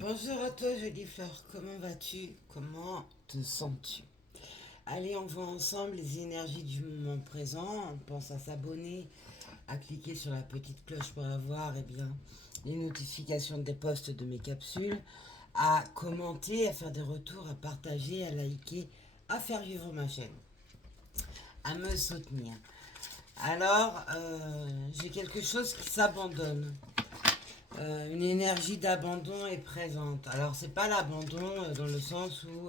Bonjour à toi, jolie fleur. Comment vas-tu? Comment te sens-tu? Allez, on voit ensemble les énergies du moment présent. On pense à s'abonner, à cliquer sur la petite cloche pour avoir les notifications des posts de mes capsules, à commenter, à faire des retours, à partager, à liker, à faire vivre ma chaîne, à me soutenir. Alors, j'ai quelque chose qui s'abandonne. Une énergie d'abandon est présente. Alors, c'est pas l'abandon dans le sens où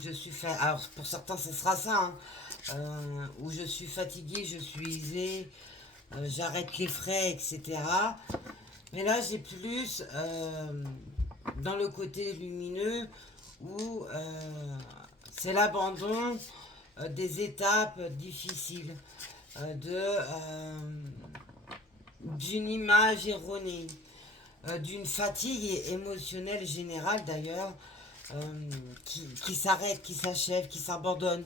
je suis alors pour certains ce sera ça, hein. Où je suis fatiguée, je suis usée, j'arrête les frais, etc. Mais là j'ai plus dans le côté lumineux où c'est l'abandon des étapes difficiles, d'une image erronée, d'une fatigue émotionnelle générale d'ailleurs, qui s'arrête, qui s'achève, qui s'abandonne.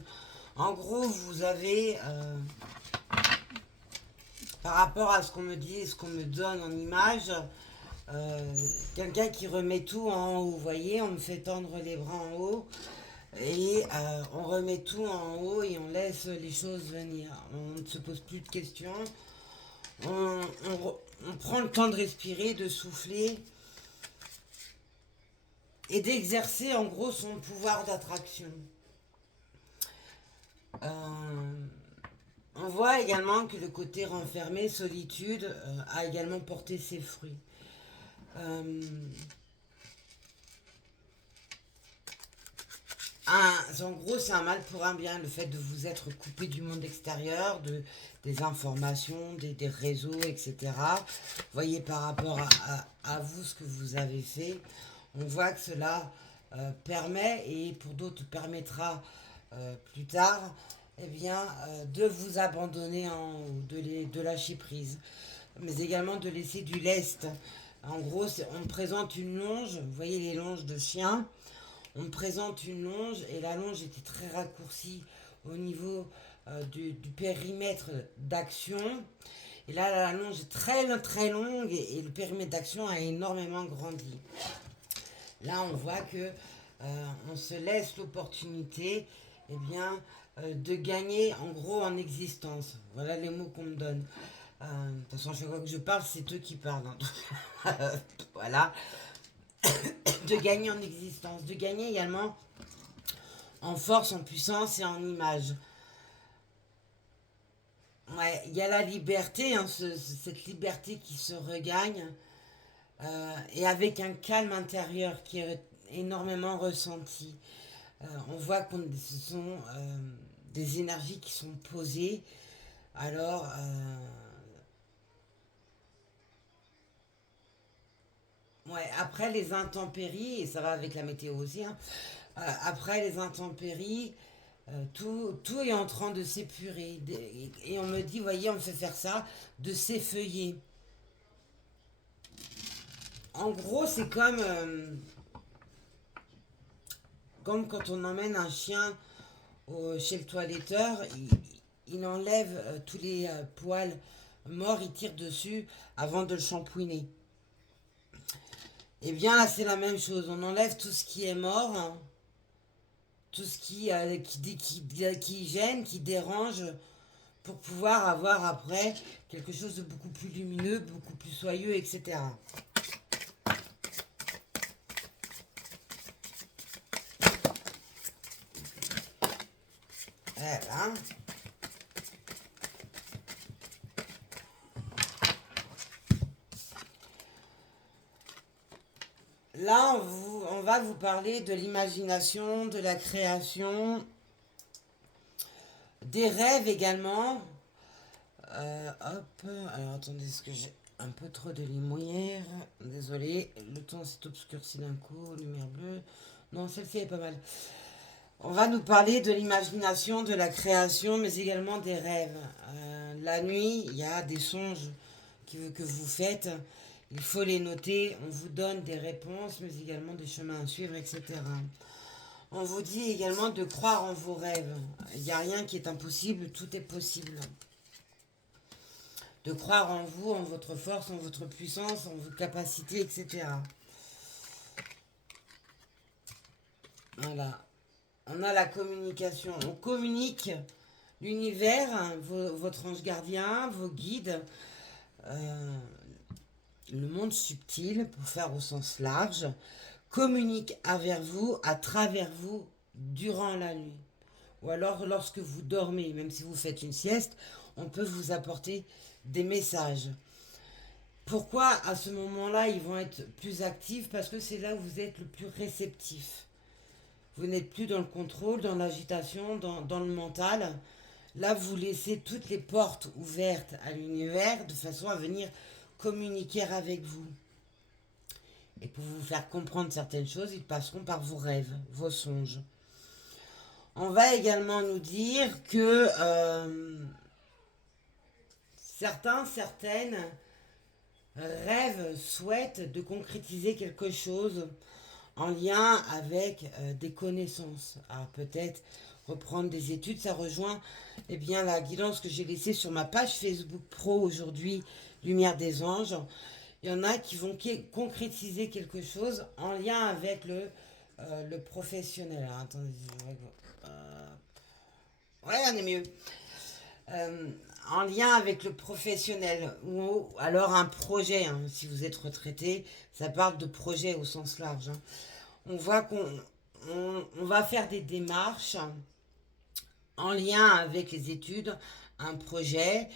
En gros, vous avez, par rapport à ce qu'on me dit et ce qu'on me donne en image, quelqu'un qui remet tout en haut. Vous voyez, on me fait tendre les bras en haut et on remet tout en haut et on laisse les choses venir. On ne se pose plus de questions. On prend le temps de respirer, de souffler et d'exercer en gros son pouvoir d'attraction. Euh, on voit également que le côté renfermé, solitude, a également porté ses fruits. Euh, En gros, c'est un mal pour un bien, le fait de vous être coupé du monde extérieur, des informations, des réseaux, etc. Vous voyez par rapport à vous ce que vous avez fait. On voit que cela permet, et pour d'autres permettra plus tard, de vous abandonner en haut, de lâcher prise, mais également de laisser du lest. En gros, on présente une longe, vous voyez les longes de chiens, on me présente une longe et la longe était très raccourcie au niveau du périmètre d'action. Et là, la longe est très très longue et le périmètre d'action a énormément grandi. Là, on voit que on se laisse l'opportunité de gagner en gros en existence. Voilà les mots qu'on me donne. De toute façon, chaque fois que je parle, c'est eux qui parlent, hein. Voilà. De gagner en existence. De gagner également en force, en puissance et en image. Ouais, il y a la liberté, hein, cette liberté qui se regagne, et avec un calme intérieur qui est énormément ressenti. On voit que ce sont des énergies qui sont posées. Alors, ouais, après les intempéries, et ça va avec la météo aussi, hein, après les intempéries, tout est en train de s'épurer. Et on me dit, voyez, on me fait faire ça, de s'effeuiller. En gros, c'est comme quand on emmène un chien chez le toiletteur, il enlève tous les poils morts, il tire dessus avant de le shampouiner. Et bien là, c'est la même chose. On enlève tout ce qui est mort, hein, tout ce qui gêne, qui dérange, pour pouvoir avoir après quelque chose de beaucoup plus lumineux, beaucoup plus soyeux, etc. Voilà. Là, on va vous parler de l'imagination, de la création, des rêves également. Hop, alors attendez, est-ce que j'ai un peu trop de lumière? Désolé, le temps s'est obscurci d'un coup, lumière bleue. Non, celle-ci est pas mal. On va nous parler de l'imagination, de la création, mais également des rêves. La nuit, il y a des songes que vous faites. Il faut les noter. On vous donne des réponses, mais également des chemins à suivre, etc. On vous dit également de croire en vos rêves. Il n'y a rien qui est impossible, tout est possible. De croire en vous, en votre force, en votre puissance, en vos capacités, etc. Voilà. On a la communication. On communique l'univers, hein, votre ange gardien, vos guides, euh, le monde subtil, pour faire au sens large, communique avec vous, à travers vous, durant la nuit. Ou alors lorsque vous dormez, même si vous faites une sieste, on peut vous apporter des messages. Pourquoi à ce moment-là ils vont être plus actifs? Parce que c'est là où vous êtes le plus réceptif. Vous n'êtes plus dans le contrôle, dans l'agitation, dans le mental. Là, vous laissez toutes les portes ouvertes à l'univers de façon à venir communiquer avec vous. Et pour vous faire comprendre certaines choses, ils passeront par vos rêves, vos songes. On va également nous dire que certaines rêvent, souhaitent de concrétiser quelque chose en lien avec des connaissances. Alors peut-être reprendre des études, ça rejoint bien la guidance que j'ai laissée sur ma page Facebook Pro aujourd'hui, Lumière des Anges. Il y en a qui vont concrétiser quelque chose en lien avec le professionnel. Alors, attendez, ouais, on est mieux. Euh, En lien avec le professionnel ou alors un projet, hein, si vous êtes retraité, ça parle de projet au sens large. Hein. On voit qu'on va faire des démarches en lien avec les études, un projet.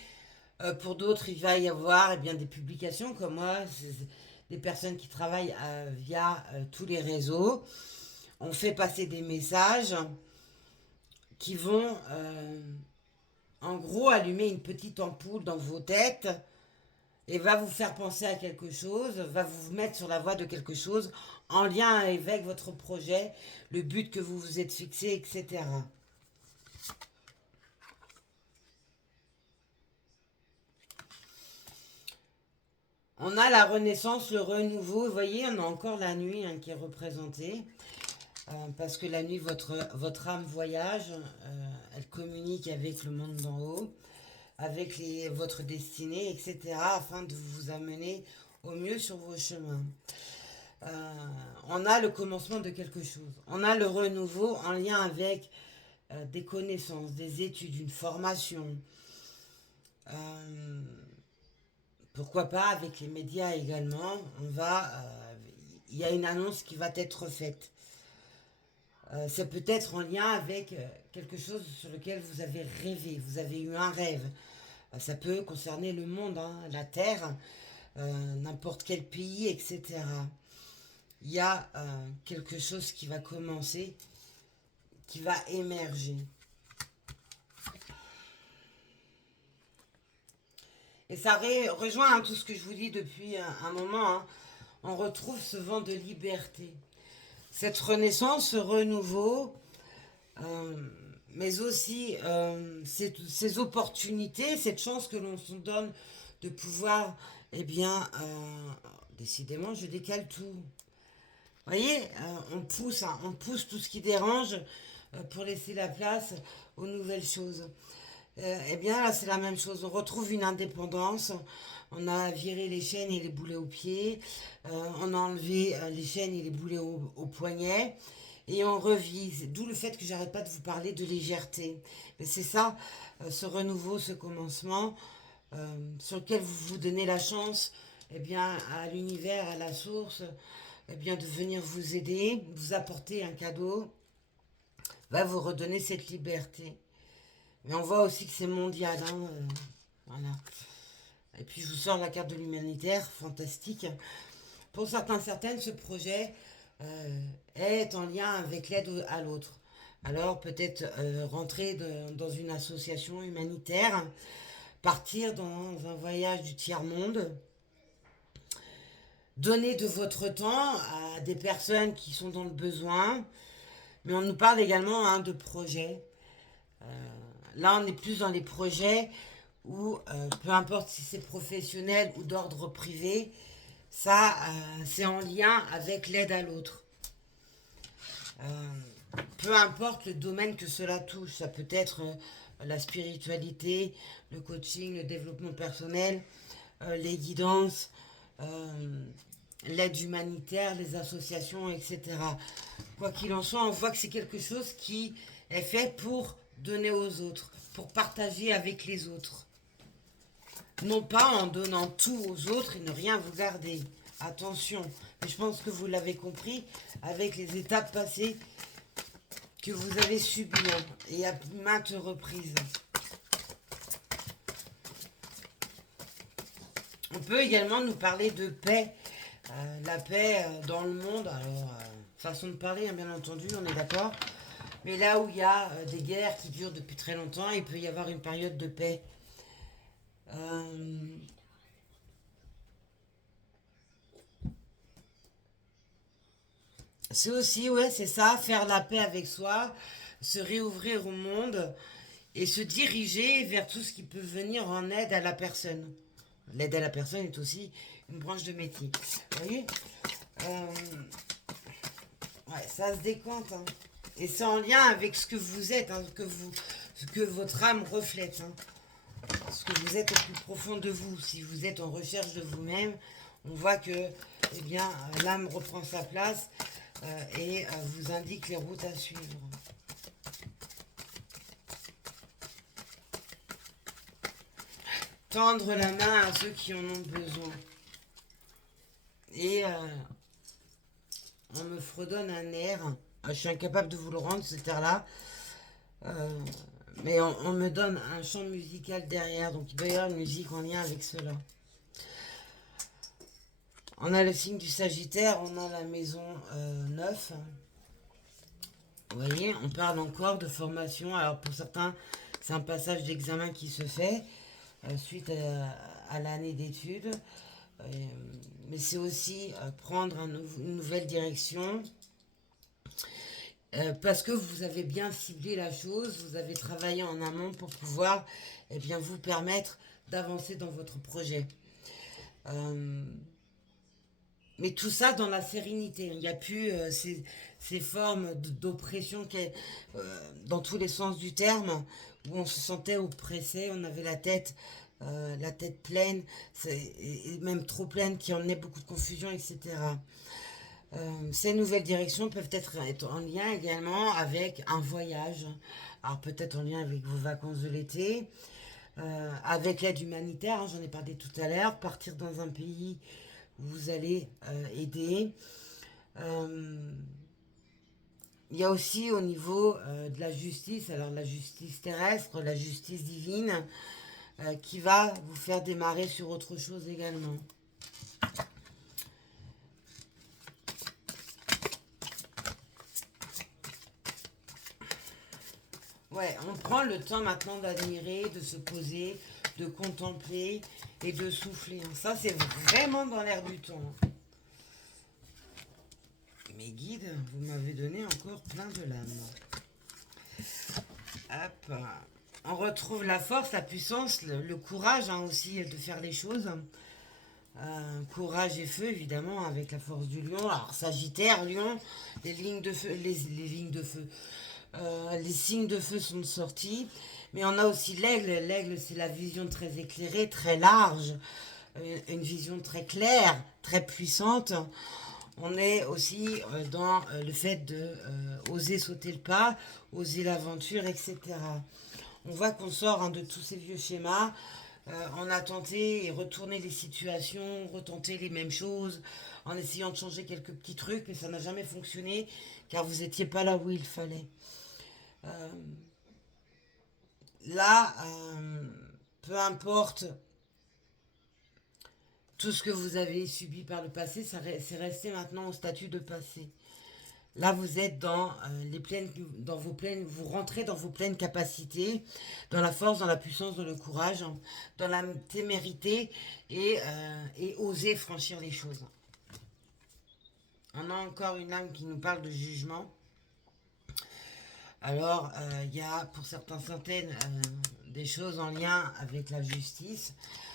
Pour d'autres, il va y avoir bien, des publications comme moi, des personnes qui travaillent via tous les réseaux. On fait passer des messages qui vont en gros allumer une petite ampoule dans vos têtes et va vous faire penser à quelque chose, va vous mettre sur la voie de quelque chose en lien avec votre projet, le but que vous vous êtes fixé, etc. On a la renaissance, le renouveau. Vous voyez, on a encore la nuit qui est représentée. Parce que la nuit, votre âme voyage, elle communique avec le monde d'en haut, avec votre destinée, etc., afin de vous amener au mieux sur vos chemins. On a le commencement de quelque chose. On a le renouveau en lien avec des connaissances, des études, une formation. Pourquoi pas avec les médias également. Il y a une annonce qui va être faite. Ça peut être en lien avec quelque chose sur lequel vous avez rêvé, vous avez eu un rêve. Ça peut concerner le monde, hein, la Terre, n'importe quel pays, etc. Il y a quelque chose qui va commencer, qui va émerger. Et ça rejoint tout ce que je vous dis depuis un moment. Hein. On retrouve ce vent de liberté. Cette renaissance, ce renouveau, mais aussi ces opportunités, cette chance que l'on se donne de pouvoir, décidément, je décale tout. Vous voyez, on pousse tout ce qui dérange pour laisser la place aux nouvelles choses. Là, c'est la même chose. On retrouve une indépendance. On a viré les chaînes et les boulets aux pieds. On a enlevé les chaînes et les boulets aux poignets. Et on revise. D'où le fait que j'arrête pas de vous parler de légèreté. Mais c'est ça, ce renouveau, ce commencement, sur lequel vous vous donnez la chance, à l'univers, à la source, de venir vous aider, vous apporter un cadeau, va vous redonner cette liberté. Mais on voit aussi que c'est mondial. Hein, voilà. Et puis je vous sors la carte de l'humanitaire, fantastique. Pour certaines, ce projet est en lien avec l'aide à l'autre. Alors peut-être rentrer dans une association humanitaire, partir dans un voyage du tiers-monde, donner de votre temps à des personnes qui sont dans le besoin. Mais on nous parle également de projets. Là, on est plus dans les projets où, peu importe si c'est professionnel ou d'ordre privé, ça, c'est en lien avec l'aide à l'autre. Peu importe le domaine que cela touche, ça peut être la spiritualité, le coaching, le développement personnel, les guidances, l'aide humanitaire, les associations, etc. Quoi qu'il en soit, on voit que c'est quelque chose qui est fait pour donner aux autres, pour partager avec les autres. Non pas en donnant tout aux autres et ne rien vous garder. Attention, mais je pense que vous l'avez compris avec les étapes passées que vous avez subies et à maintes reprises. On peut également nous parler de paix. La paix dans le monde, alors façon de parler, hein, bien entendu, on est d'accord. Mais là où il y a des guerres qui durent depuis très longtemps, il peut y avoir une période de paix. Euh, c'est aussi, ouais, c'est ça, faire la paix avec soi, se réouvrir au monde et se diriger vers tout ce qui peut venir en aide à la personne. L'aide à la personne est aussi une branche de métier. Vous voyez. Euh, ouais, ça se décompte. Hein. Et c'est en lien avec ce que vous êtes, hein, ce que votre âme reflète. Hein. Ce que vous êtes au plus profond de vous. Si vous êtes en recherche de vous-même, on voit que eh bien, l'âme reprend sa place et vous indique les routes à suivre. Tendre la main à ceux qui en ont besoin. Et on me fredonne un air. Je suis incapable de vous le rendre, cet air-là. Mais on me donne un chant musical derrière. Donc il doit y avoir une musique en lien avec cela. On a le signe du Sagittaire, on a la maison 9. Vous voyez, on parle encore de formation. Alors pour certains, c'est un passage d'examen qui se fait suite à l'année d'études. Mais c'est aussi prendre une nouvelle direction. Parce que vous avez bien ciblé la chose, vous avez travaillé en amont pour pouvoir eh bien, vous permettre d'avancer dans votre projet. Mais tout ça dans la sérénité. Il n'y a plus ces formes d'oppression dans tous les sens du terme, où on se sentait oppressé, on avait la tête pleine, et même trop pleine, qui emmenait beaucoup de confusion, etc. Ces nouvelles directions peuvent être en lien également avec un voyage. Alors peut-être en lien avec vos vacances de l'été, avec l'aide humanitaire, hein, j'en ai parlé tout à l'heure, partir dans un pays où vous allez aider. Il y a aussi au niveau de la justice, alors la justice terrestre, la justice divine, qui va vous faire démarrer sur autre chose également. Ouais, on prend le temps maintenant d'admirer, de se poser, de contempler et de souffler. Ça, c'est vraiment dans l'air du temps. Mes guides, vous m'avez donné encore plein de l'âme. Hop. On retrouve la force, la puissance, le courage hein, aussi de faire les choses. Courage et feu, évidemment, avec la force du lion. Alors, Sagittaire, lion, les lignes de feu, les lignes de feu. Les signes de feu sont sortis, mais on a aussi l'aigle. L'aigle, c'est la vision très éclairée, très large, une vision très claire, très puissante. On est aussi dans le fait de oser sauter le pas, oser l'aventure, etc. On voit qu'on sort hein, de tous ces vieux schémas. On a tenté et retourné les situations, retenté les mêmes choses, en essayant de changer quelques petits trucs, mais ça n'a jamais fonctionné, car vous n'étiez pas là où il fallait. Là, peu importe tout ce que vous avez subi par le passé, c'est resté maintenant au statut de passé. Là, vous êtes dans vous rentrez dans vos pleines capacités, dans la force, dans la puissance, dans le courage, dans la témérité et oser franchir les choses. On a encore une âme qui nous parle de jugement. Alors, il y a pour certaines des choses en lien avec la justice.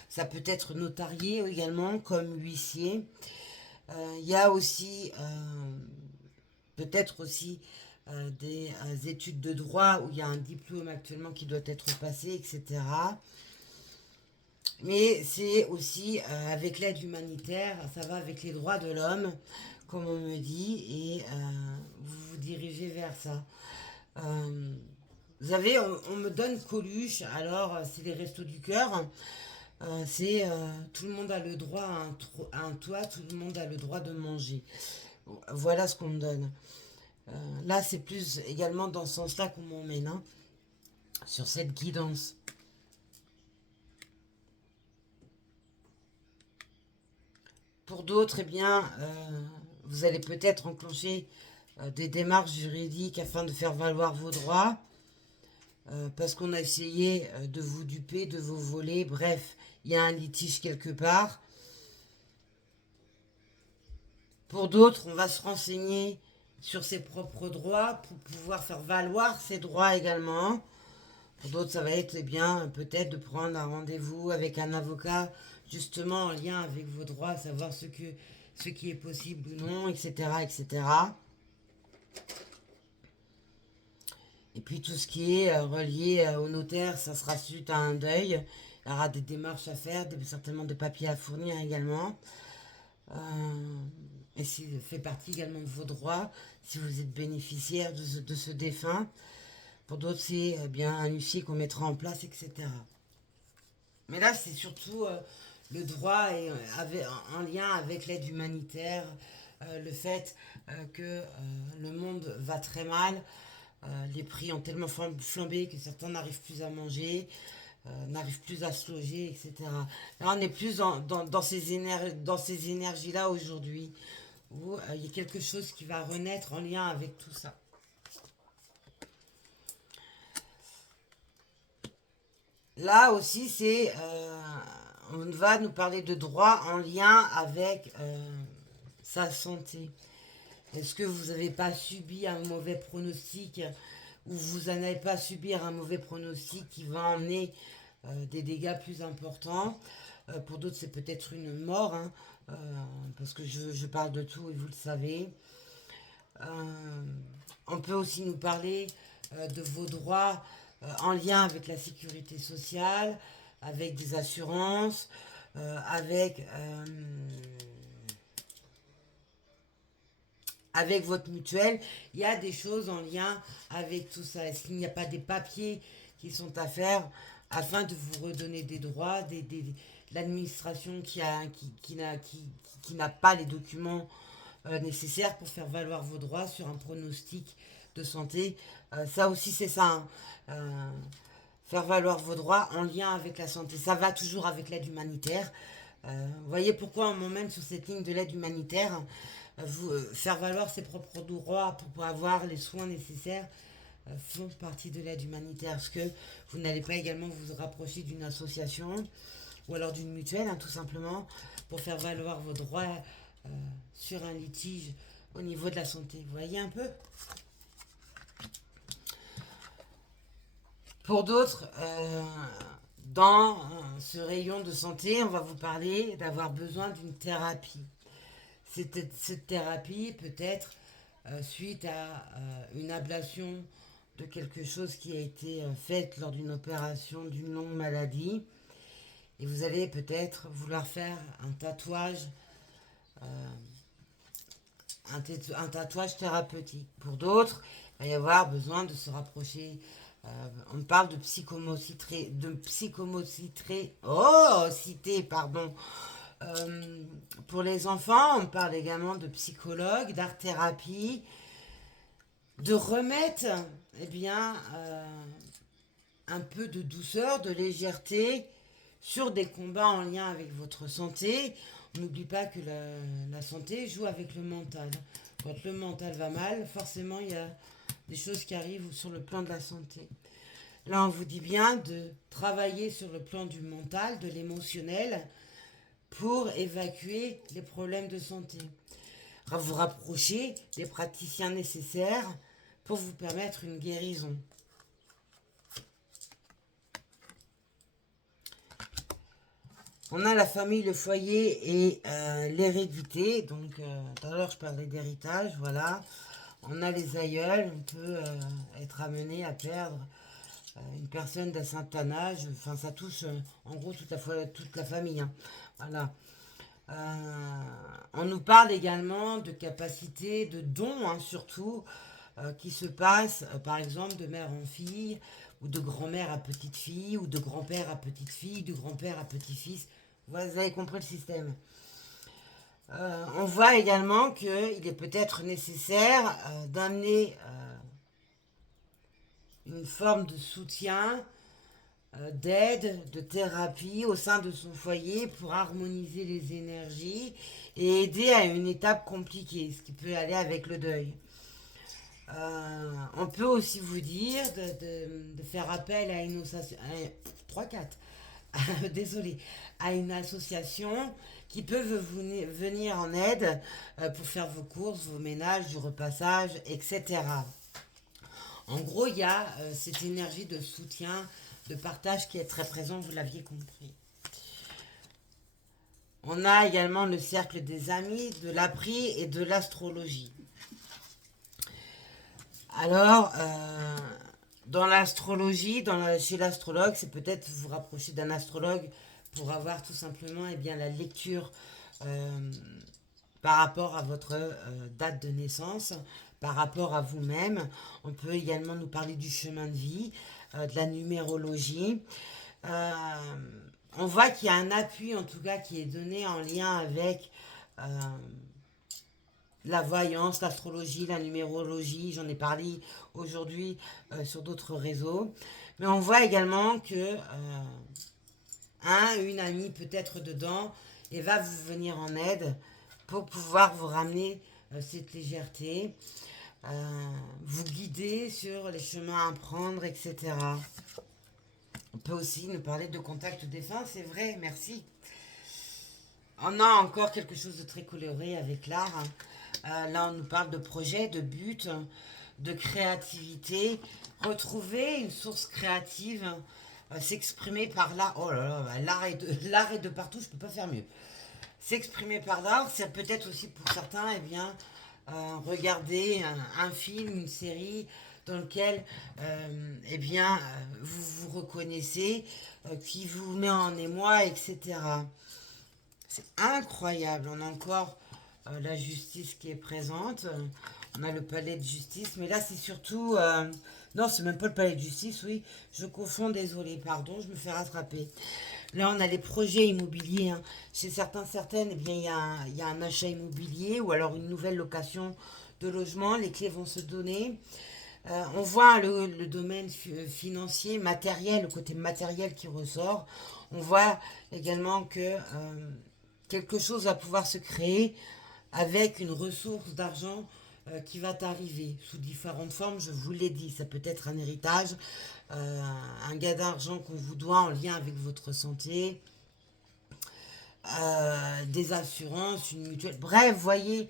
Ça peut être notarié également, comme huissier. Il y a aussi, peut-être aussi, des études de droit où il y a un diplôme actuellement qui doit être passé, etc. Mais c'est aussi avec l'aide humanitaire, ça va avec les droits de l'homme, comme on me dit, et vous vous dirigez vers ça. Euh, vous avez, on me donne Coluche, alors c'est les restos du cœur. C'est tout le monde a le droit à un toit, tout le monde a le droit de manger. Voilà ce qu'on me donne. Là, c'est plus également dans ce sens-là qu'on m'emmène, hein, sur cette guidance. Pour d'autres, eh bien, vous allez peut-être enclencher des démarches juridiques afin de faire valoir vos droits, parce qu'on a essayé de vous duper, de vous voler. Bref, il y a un litige quelque part. Pour d'autres, on va se renseigner sur ses propres droits pour pouvoir faire valoir ses droits également. Pour d'autres, ça va être eh bien peut-être de prendre un rendez-vous avec un avocat justement en lien avec vos droits, savoir ce qui est possible ou non, etc., etc. Et puis tout ce qui est relié au notaire, ça sera suite à un deuil. Il y aura des démarches à faire, certainement des papiers à fournir également. Et ça fait partie également de vos droits si vous êtes bénéficiaire de ce défunt. Pour d'autres, c'est bien un huissier qu'on mettra en place, etc. Mais là, c'est surtout le droit et, en lien avec l'aide humanitaire, le fait que le monde va très mal, les prix ont tellement flambé que certains n'arrivent plus à manger, n'arrivent plus à se loger, etc. Là, on est plus dans ces énergies-là aujourd'hui, où il y a quelque chose qui va renaître en lien avec tout ça. Là aussi, on va nous parler de droit en lien avec sa santé. Est-ce que vous n'avez pas subi un mauvais pronostic ou vous n'allez pas subir un mauvais pronostic qui va emmener des dégâts plus importants? Pour d'autres, c'est peut-être une mort, hein, parce que je parle de tout et vous le savez. Euh, on peut aussi nous parler de vos droits en lien avec la sécurité sociale, avec des assurances, avec votre mutuelle. Il y a des choses en lien avec tout ça. Est-ce qu'il n'y a pas des papiers qui sont à faire afin de vous redonner des droits, l'administration qui n'a pas les documents nécessaires pour faire valoir vos droits sur un pronostic de santé. Ça aussi, c'est ça, hein. Faire valoir vos droits en lien avec la santé. Ça va toujours avec l'aide humanitaire. Vous voyez pourquoi on m'emmène sur cette ligne de l'aide humanitaire. Faire valoir ses propres droits pour avoir les soins nécessaires font partie de l'aide humanitaire. Parce que vous n'allez pas également vous rapprocher d'une association ou alors d'une mutuelle, hein, tout simplement, pour faire valoir vos droits sur un litige au niveau de la santé. Vous voyez un peu? Pour d'autres, dans ce rayon de santé, on va vous parler d'avoir besoin d'une thérapie. Cette thérapie peut être suite à une ablation de quelque chose qui a été faite lors d'une opération d'une longue maladie. Et vous allez peut-être vouloir faire un tatouage, euh, un tatouage thérapeutique. Pour d'autres, il va y avoir besoin de se rapprocher. On parle cité, pardon. Pour les enfants, on parle également de psychologue, d'art-thérapie, de remettre, eh bien, un peu de douceur, de légèreté sur des combats en lien avec votre santé. On n'oublie pas que la santé joue avec le mental. Quand le mental va mal, forcément, il y a des choses qui arrivent sur le plan de la santé. Là, on vous dit bien de travailler sur le plan du mental, de l'émotionnel, pour évacuer les problèmes de santé. Vous rapprocher des praticiens nécessaires pour vous permettre une guérison. On a la famille, le foyer et l'hérédité. Donc, tout à l'heure, je parlais d'héritage, voilà. On a les aïeuls, on peut être amené à perdre une personne d'un certain âge. Enfin, ça touche en gros toute la famille, hein. Voilà. On nous parle également de capacités, de dons, hein, surtout, qui se passent, par exemple, de mère en fille, ou de grand-mère à petite-fille, ou de grand-père à petite-fille, de grand-père à petit-fils. Vous avez compris le système. On voit également qu'il est peut-être nécessaire d'amener une forme de soutien, d'aide, de thérapie au sein de son foyer pour harmoniser les énergies et aider à une étape compliquée, ce qui peut aller avec le deuil. On peut aussi vous dire de faire appel à une association, 3-4, désolé, à une association qui peut venir en aide pour faire vos courses, vos ménages, du repassage, etc. En gros, il y a cette énergie de soutien, de partage qui est très présente, vous l'aviez compris. On a également le cercle des amis, de l'appris et de l'astrologie. Alors, dans l'astrologie, chez l'astrologue, c'est peut-être vous rapprocher d'un astrologue pour avoir tout simplement la lecture par rapport à votre date de naissance, par rapport à vous-même. On peut également nous parler du chemin de vie, de la numérologie. Euh, on voit qu'il y a un appui en tout cas qui est donné en lien avec la voyance, l'astrologie, la numérologie. J'en ai parlé aujourd'hui sur d'autres réseaux. Mais on voit également que une amie peut être dedans et va vous venir en aide pour pouvoir vous ramener cette légèreté, vous guider sur les chemins à prendre, etc. On peut aussi nous parler de contact défunt, c'est vrai, merci. On a encore quelque chose de très coloré avec l'art. Là, on nous parle de projet, de but, de créativité. Retrouver une source créative, s'exprimer par l'art. Oh là là, l'art est de partout, je ne peux pas faire mieux. S'exprimer par l'art, c'est peut-être aussi pour certains, regarder un film, une série dans lequel vous vous reconnaissez, qui vous met en émoi, etc. C'est incroyable. On a encore la justice qui est présente. On a le palais de justice. Mais là, c'est surtout... non, c'est même pas le palais de justice, oui. Je confonds, désolé, pardon, je me fais rattraper. Là, on a les projets immobiliers, hein. Chez certaines, il y a un achat immobilier ou alors une nouvelle location de logement. Les clés vont se donner. On voit le domaine financier, matériel, le côté matériel qui ressort. On voit également que quelque chose va pouvoir se créer avec une ressource d'argent qui va t'arriver sous différentes formes, je vous l'ai dit. Ça peut être un héritage, un gain d'argent qu'on vous doit en lien avec votre santé, des assurances, une mutuelle. Bref, voyez,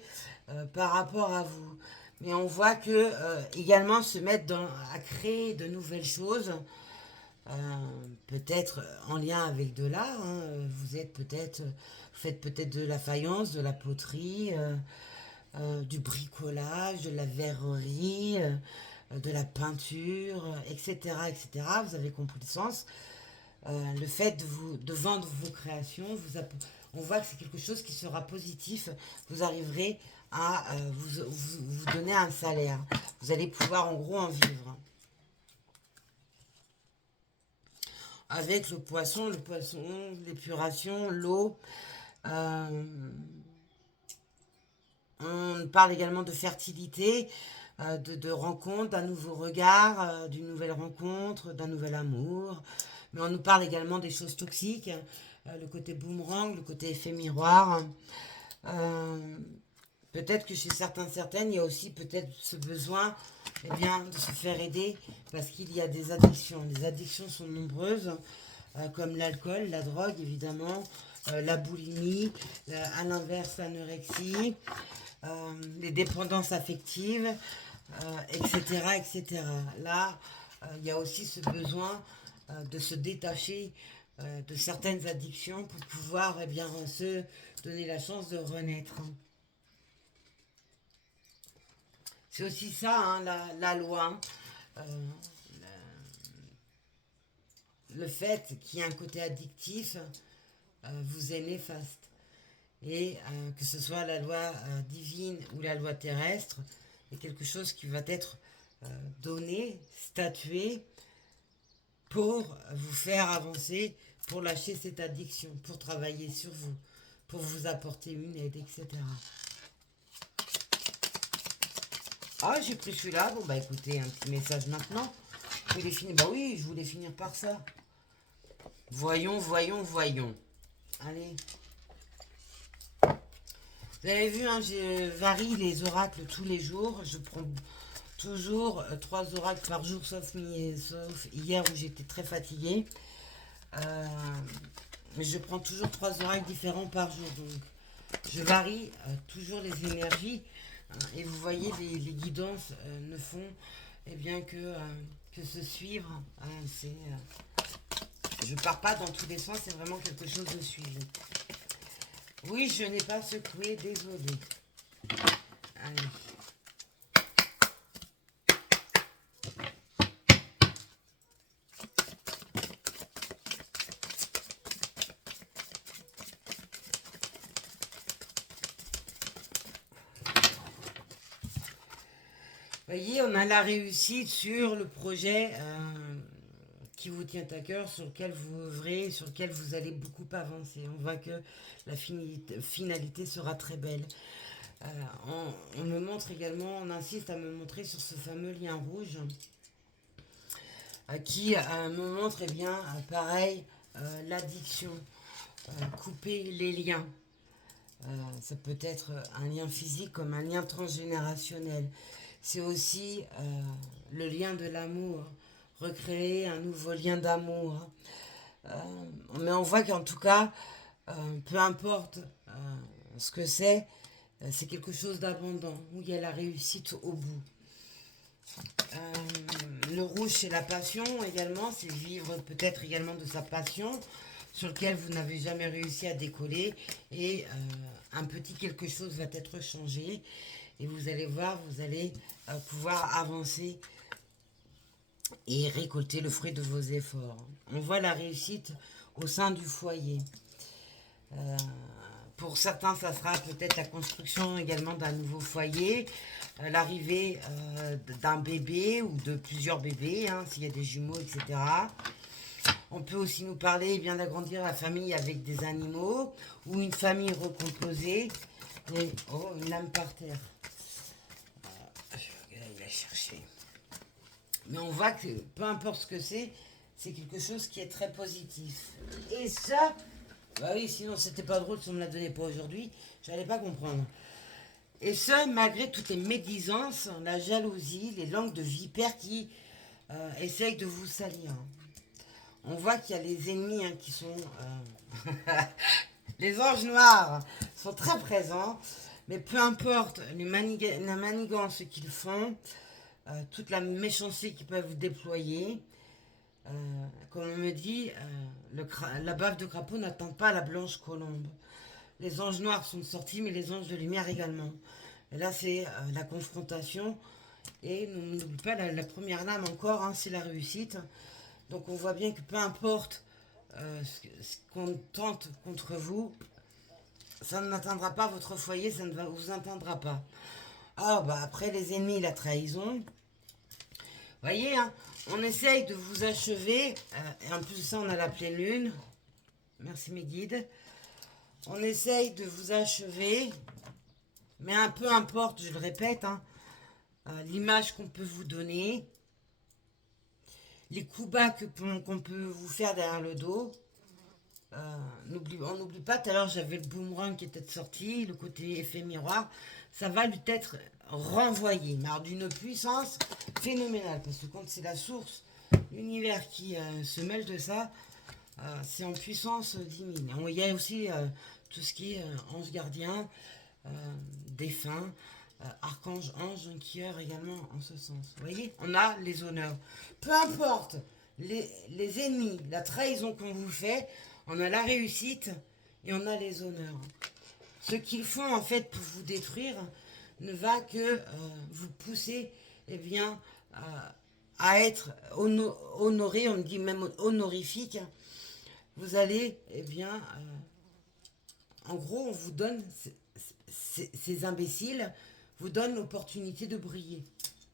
par rapport à vous. Mais on voit que également se mettre à créer de nouvelles choses, peut-être en lien avec de l'art. Hein. Vous faites peut-être de la faïence, de la poterie, du bricolage, de la verrerie, de la peinture, etc., etc. Vous avez compris le sens. Le fait de vendre vos créations, on voit que c'est quelque chose qui sera positif. Vous arriverez à vous donner un salaire. Vous allez pouvoir en gros en vivre. Avec le poisson, l'épuration, l'eau. On parle également de fertilité, de rencontre, d'un nouveau regard, d'une nouvelle rencontre, d'un nouvel amour. Mais on nous parle également des choses toxiques, le côté boomerang, le côté effet miroir. Peut-être que chez certaines, il y a aussi peut-être ce besoin de se faire aider parce qu'il y a des addictions. Les addictions sont nombreuses, comme l'alcool, la drogue évidemment, la boulimie, à l'inverse l'anorexie, les dépendances affectives, etc., etc. Là, il y a aussi ce besoin de se détacher de certaines addictions pour pouvoir se donner la chance de renaître. C'est aussi ça, hein, la loi. Euh, le fait qu'il y ait un côté addictif vous est néfaste. Et que ce soit la loi divine ou la loi terrestre, il y a quelque chose qui va être donné, statué, pour vous faire avancer, pour lâcher cette addiction, pour travailler sur vous, pour vous apporter une aide, etc. Ah, j'ai pris celui-là. Bon, bah écoutez, un petit message maintenant. Je voulais finir. Bah oui, je voulais finir par ça. Voyons, voyons, voyons. Allez. Vous avez vu, hein, je varie les oracles tous les jours. Je prends toujours 3 oracles par jour, sauf hier où j'étais très fatiguée. Mais je prends toujours 3 oracles différents par jour. Donc, je varie toujours les énergies. Et vous voyez, les guidances ne font bien que se suivre. Je pars pas dans tous les sens, c'est vraiment quelque chose de suivi. Oui, je n'ai pas secoué, désolé. Allez. Voyez, on a la réussite sur le projet qui vous tient à cœur, sur lequel vous œuvrez, sur lequel vous allez beaucoup avancer. On voit que la finalité sera très belle. On me montre également, on insiste à me montrer sur ce fameux lien rouge qui me montre, eh bien, pareil, l'addiction, couper les liens. Ça peut être un lien physique comme un lien transgénérationnel. C'est aussi le lien de l'amour, recréer un nouveau lien d'amour. Mais on voit qu'en tout cas, peu importe ce que c'est quelque chose d'abondant, où il y a la réussite au bout. Le rouge, c'est la passion également, c'est vivre peut-être également de sa passion, sur lequel vous n'avez jamais réussi à décoller, et un petit quelque chose va être changé, et vous allez voir, vous allez pouvoir avancer et récolter le fruit de vos efforts. On voit la réussite au sein du foyer. Pour certains, ça sera peut-être la construction également d'un nouveau foyer, l'arrivée d'un bébé ou de plusieurs bébés, hein, s'il y a des jumeaux, etc. On peut aussi nous parler bien d'agrandir la famille avec des animaux ou une famille recomposée. Et, oh, une lame par terre. Il a cherché. Mais on voit que peu importe ce que c'est quelque chose qui est très positif. Et ça, bah oui, sinon c'était pas drôle si on me la donnait pas aujourd'hui, j'allais pas comprendre. Et ce, malgré toutes les médisances, la jalousie, les langues de vipères qui essayent de vous salir. On voit qu'il y a les ennemis qui sont... les anges noirs sont très présents, mais peu importe la manigance qu'ils font, toute la méchanceté qu'ils peuvent déployer, comme on me dit, la bave de crapaud n'attend pas la blanche colombe. Les anges noirs sont sortis, mais les anges de lumière également. Et là, c'est la confrontation. Et n'oublie pas, la première lame encore, hein, c'est la réussite. Donc on voit bien que peu importe ce qu'on tente contre vous, ça n'atteindra pas votre foyer, ça ne vous atteindra pas. Ah, bah après les ennemis, la trahison. Voyez, hein, on essaye de vous achever. Et en plus de ça, on a la pleine lune. Merci mes guides. On essaye de vous achever. Mais un peu importe, je le répète, hein, l'image qu'on peut vous donner, les coups bas qu'on peut vous faire derrière le dos. On n'oublie pas, tout à l'heure j'avais le boomerang qui était sorti, le côté effet miroir, ça va lui être renvoyé, mais alors d'une puissance phénoménale, parce que quand c'est la source, l'univers qui se mêle de ça, c'est en puissance 10 000. Il y a aussi tout ce qui est ange gardien, défunt, archange, ange qui œuvre également en ce sens. Vous voyez, on a les honneurs. Peu importe les ennemis, la trahison qu'on vous fait, on a la réussite et on a les honneurs. Ce qu'ils font en fait pour vous détruire ne va que vous pousser bien, à être honoré, on me dit même honorifique. Vous allez bien en gros, on vous donne, ces imbéciles vous donnent l'opportunité de briller.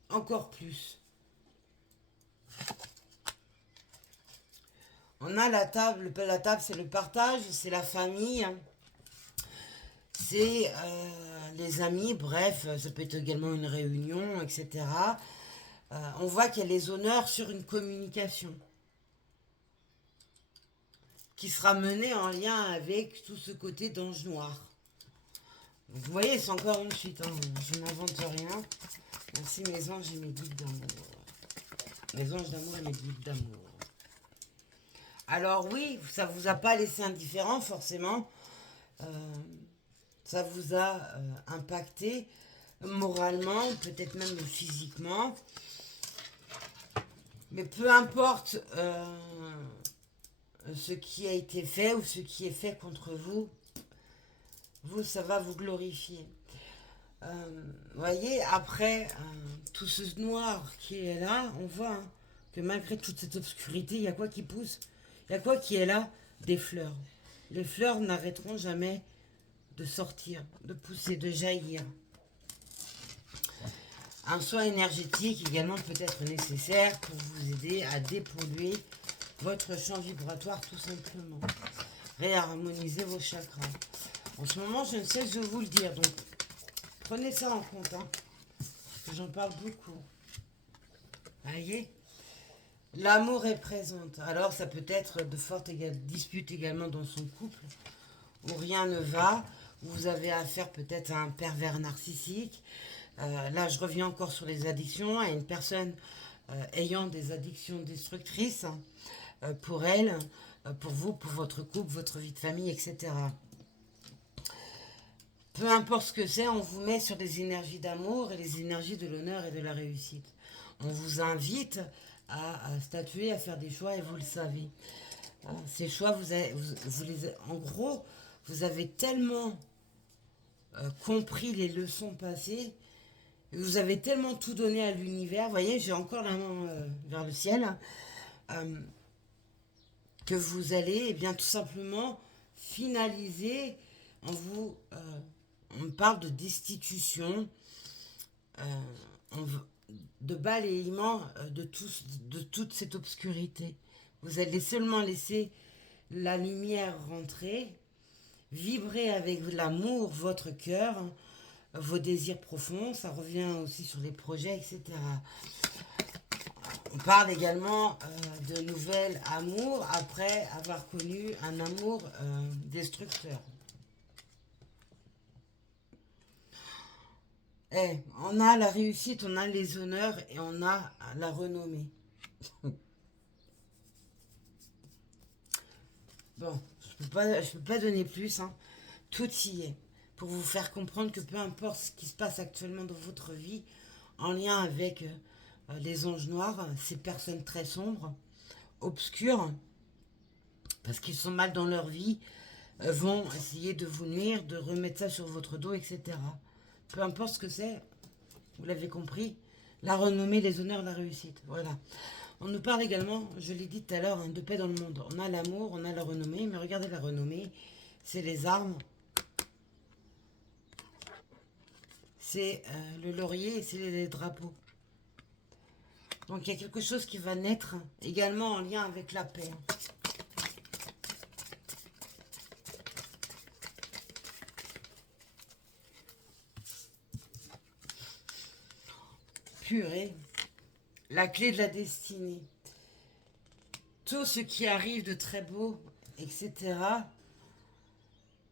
Encore plus. On a la table c'est le partage, c'est la famille, c'est les amis, bref, ça peut être également une réunion, etc. On voit qu'il y a les honneurs sur une communication qui sera menée en lien avec tout ce côté d'ange noir. Vous voyez, c'est encore une suite, hein. Je n'invente rien. Merci mes anges et mes guides d'amour. Mes anges d'amour et mes guides d'amour. Alors oui, ça vous a pas laissé indifférent forcément. Ça vous a impacté moralement, peut-être même physiquement. Mais peu importe ce qui a été fait ou ce qui est fait contre vous, vous, ça va vous glorifier. Voyez, après tout ce noir qui est là, on voit hein, que malgré toute cette obscurité, il y a quoi qui pousse? Il y a quoi qui est là? Des fleurs. Les fleurs n'arrêteront jamais de sortir, de pousser, de jaillir. Un soin énergétique également peut être nécessaire pour vous aider à dépolluer votre champ vibratoire tout simplement. Réharmoniser vos chakras. En ce moment, je ne cesse de vous le dire, donc prenez ça en compte, hein, parce que j'en parle beaucoup. Voyez, l'amour est présente. Alors, ça peut être de fortes disputes également dans son couple, où rien ne va, où vous avez affaire peut-être à un pervers narcissique. Là, je reviens encore sur les addictions, à une personne ayant des addictions destructrices pour elle, pour vous, pour votre couple, votre vie de famille, etc. Peu importe ce que c'est, on vous met sur les énergies d'amour et les énergies de l'honneur et de la réussite. On vous invite à statuer, à faire des choix et vous le savez. Ces choix, en gros, vous avez tellement compris les leçons passées, vous avez tellement tout donné à l'univers. Vous voyez, j'ai encore la main vers le ciel, que vous allez, eh bien, tout simplement finaliser en vous. On parle de destitution, de balayement de toute cette obscurité. Vous allez seulement laisser la lumière rentrer, vibrer avec l'amour, votre cœur, vos désirs profonds. Ça revient aussi sur les projets, etc. On parle également de nouvel amour après avoir connu un amour destructeur. On a la réussite, on a les honneurs et on a la renommée. Bon, je peux pas donner plus, hein. Tout y est. Pour vous faire comprendre que peu importe ce qui se passe actuellement dans votre vie, en lien avec les anges noirs, ces personnes très sombres, obscures, parce qu'ils sont mal dans leur vie, vont essayer de vous nuire, de remettre ça sur votre dos, etc. Peu importe ce que c'est, vous l'avez compris, la renommée, les honneurs, la réussite. Voilà. On nous parle également, je l'ai dit tout à l'heure, hein, de paix dans le monde. On a l'amour, on a la renommée, mais regardez la renommée, c'est les armes, c'est le laurier et c'est les drapeaux. Donc il y a quelque chose qui va naître également en lien avec la paix. Purée, la clé de la destinée. Tout ce qui arrive de très beau, etc.,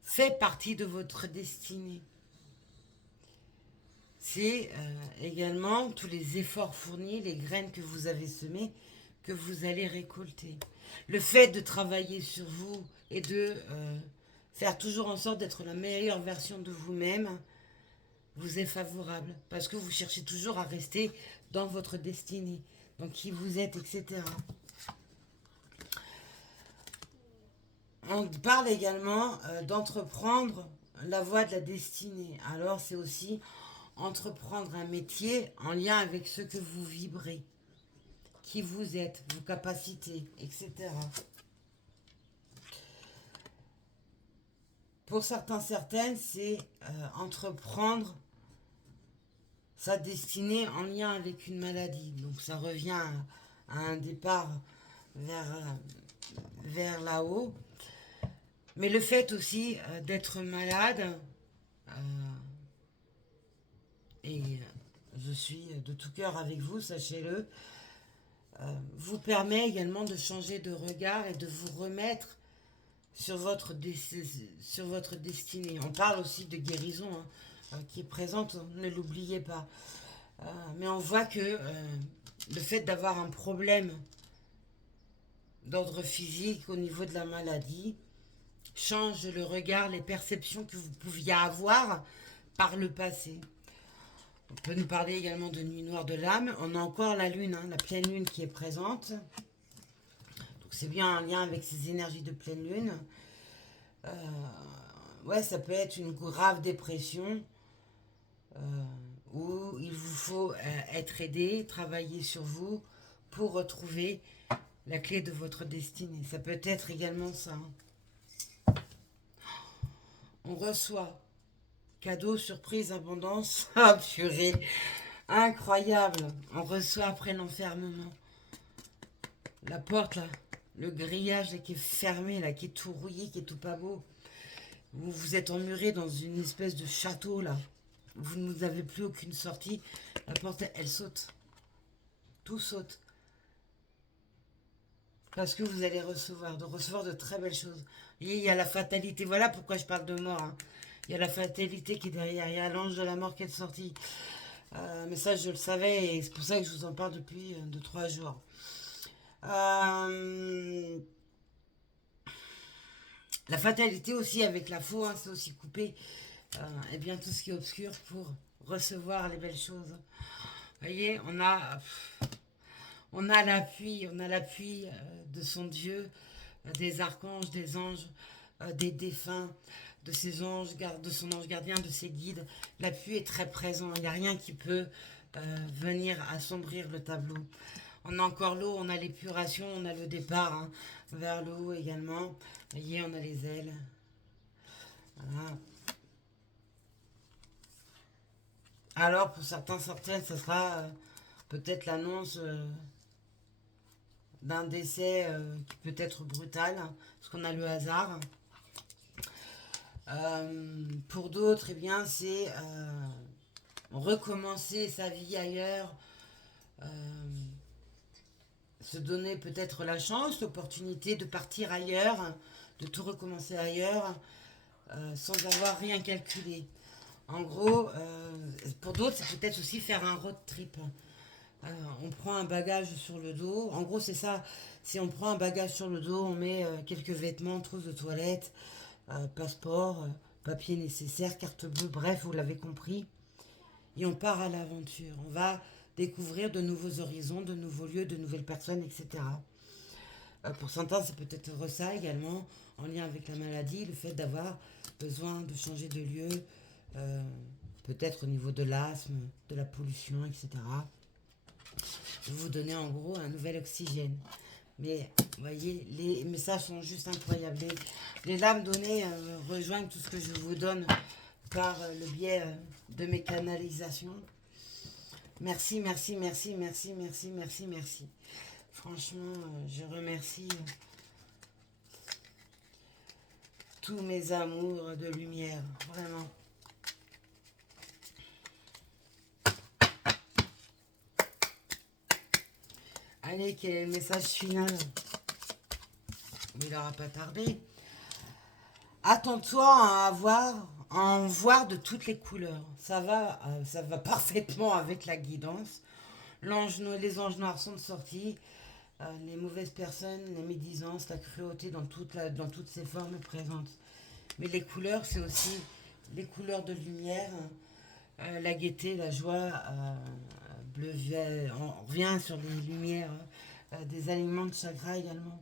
fait partie de votre destinée. C'est également tous les efforts fournis, les graines que vous avez semées, que vous allez récolter. Le fait de travailler sur vous et de faire toujours en sorte d'être la meilleure version de vous-même vous est favorable. Parce que vous cherchez toujours à rester dans votre destinée. Donc qui vous êtes, etc. On parle également d'entreprendre la voie de la destinée. Alors c'est aussi entreprendre un métier en lien avec ce que vous vibrez, qui vous êtes, vos capacités, etc. Pour certains, certaines, c'est entreprendre sa destinée en lien avec une maladie. Donc ça revient à un départ vers là-haut. Mais le fait aussi d'être malade, euh, et je suis de tout cœur avec vous, sachez-le, vous permet également de changer de regard et de vous remettre sur votre destinée. On parle aussi de guérison qui est présente, ne l'oubliez pas. Mais on voit que le fait d'avoir un problème d'ordre physique au niveau de la maladie change le regard, les perceptions que vous pouviez avoir par le passé. On peut nous parler également de nuit noire de l'âme. On a encore la lune, la pleine lune qui est présente. Donc c'est bien en lien avec ces énergies de pleine lune. Ouais, ça peut être une grave dépression où il vous faut être aidé, travailler sur vous pour retrouver la clé de votre destinée. Ça peut être également ça. On reçoit cadeau, surprise, abondance. Ah purée, incroyable. On reçoit après l'enfermement. La porte là, le grillage là, qui est fermé, là, qui est tout rouillé, qui est tout pas beau. Vous vous êtes emmuré dans une espèce de château là. Vous n'avez plus aucune sortie. La porte, elle saute. Tout saute. Parce que vous allez recevoir de très belles choses. Et il y a la fatalité. Voilà pourquoi je parle de mort. Il y a la fatalité qui est derrière. Il y a l'ange de la mort qui est sorti. Mais ça, je le savais et c'est pour ça que je vous en parle depuis 2-3 jours. La fatalité aussi avec la faux, c'est aussi couper et bien tout ce qui est obscur pour recevoir les belles choses. Vous voyez, on a l'appui de son Dieu, des archanges, des anges, des défunts, de ses anges, de son ange gardien, de ses guides. L'appui est très présent. Il n'y a rien qui peut venir assombrir le tableau. On a encore l'eau, on a l'épuration, on a le départ vers l'eau également. Vous voyez, on a les ailes. Voilà. Alors, pour certains, certaines, ce sera peut-être l'annonce d'un décès qui peut être brutal, parce qu'on a le hasard. Pour d'autres, eh bien, c'est recommencer sa vie ailleurs, se donner peut-être la chance, l'opportunité de partir ailleurs, de tout recommencer ailleurs, sans avoir rien calculé. En gros, pour d'autres, c'est peut-être aussi faire un road trip. On prend un bagage sur le dos. En gros, c'est ça. Si on prend un bagage sur le dos, on met quelques vêtements, trousse de toilette, passeport, papier nécessaire, carte bleue, bref, vous l'avez compris. Et on part à l'aventure. On va découvrir de nouveaux horizons, de nouveaux lieux, de nouvelles personnes, etc. Pour certains, c'est peut-être ça également, en lien avec la maladie, le fait d'avoir besoin de changer de lieu, peut-être au niveau de l'asthme, de la pollution, etc. Vous donner en gros un nouvel oxygène. Mais vous voyez, les messages sont juste incroyables. Les lames données rejoignent tout ce que je vous donne par le biais de mes canalisations. Merci, merci, merci, merci, merci, merci, merci. Franchement, je remercie tous mes amours de lumière, vraiment. Allez, quel est le message final? Il n'aura pas tardé. Attends-toi à en voir de toutes les couleurs. Ça va parfaitement avec la guidance. Les anges noirs sont sortis. Les mauvaises personnes, les médisances, la cruauté dans toutes ses formes présentes. Mais les couleurs, c'est aussi les couleurs de lumière, la gaieté, la joie, bleu, vert. On revient sur les lumières, des aliments de chakra également.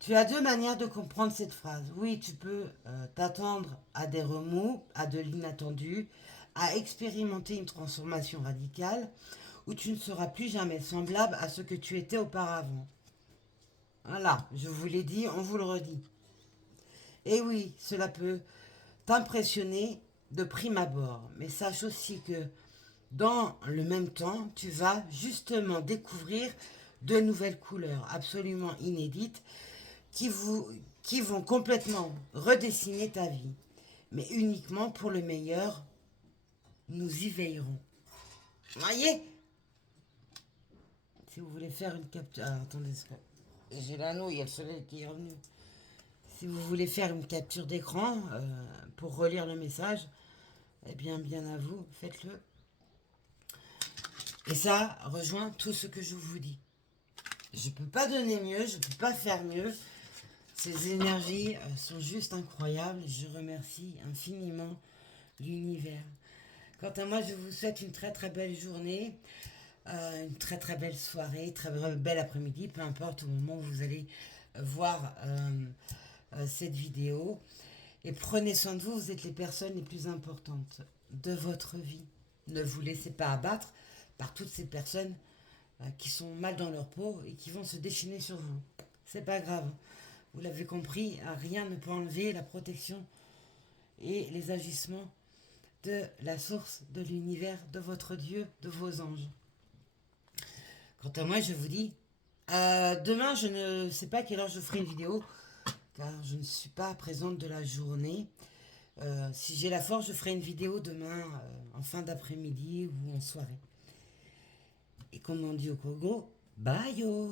Tu as deux manières de comprendre cette phrase. Oui, tu peux t'attendre à des remous, à de l'inattendu, à expérimenter une transformation radicale, où tu ne seras plus jamais semblable à ce que tu étais auparavant. Voilà, je vous l'ai dit, on vous le redit. Et oui, cela peut t'impressionner de prime abord. Mais sache aussi que dans le même temps, tu vas justement découvrir de nouvelles couleurs absolument inédites qui, qui vont complètement redessiner ta vie. Mais uniquement pour le meilleur, nous y veillerons. Voyez? Si vous voulez faire une capture... Ah, attendez, j'ai l'anneau, il y a le soleil qui est revenu. Si vous voulez faire une capture d'écran pour relire le message, eh bien à vous, faites-le. Et ça rejoint tout ce que je vous dis. Je ne peux pas donner mieux, je ne peux pas faire mieux. Ces énergies sont juste incroyables. Je remercie infiniment l'univers. Quant à moi, je vous souhaite une très très belle journée, une très très belle soirée, très belle après-midi, peu importe au moment où vous allez voir cette vidéo. Et prenez soin de vous, vous êtes les personnes les plus importantes de votre vie. Ne vous laissez pas abattre par toutes ces personnes qui sont mal dans leur peau et qui vont se déchaîner sur vous. C'est pas grave. Vous l'avez compris, rien ne peut enlever la protection et les agissements de la source de l'univers, de votre Dieu, de vos anges. Quant à moi, je vous dis, demain, je ne sais pas à quelle heure je ferai une vidéo, car je ne suis pas présente de la journée. Si j'ai la force, je ferai une vidéo demain, en fin d'après-midi ou en soirée. Et comme on dit au Congo, bye yo!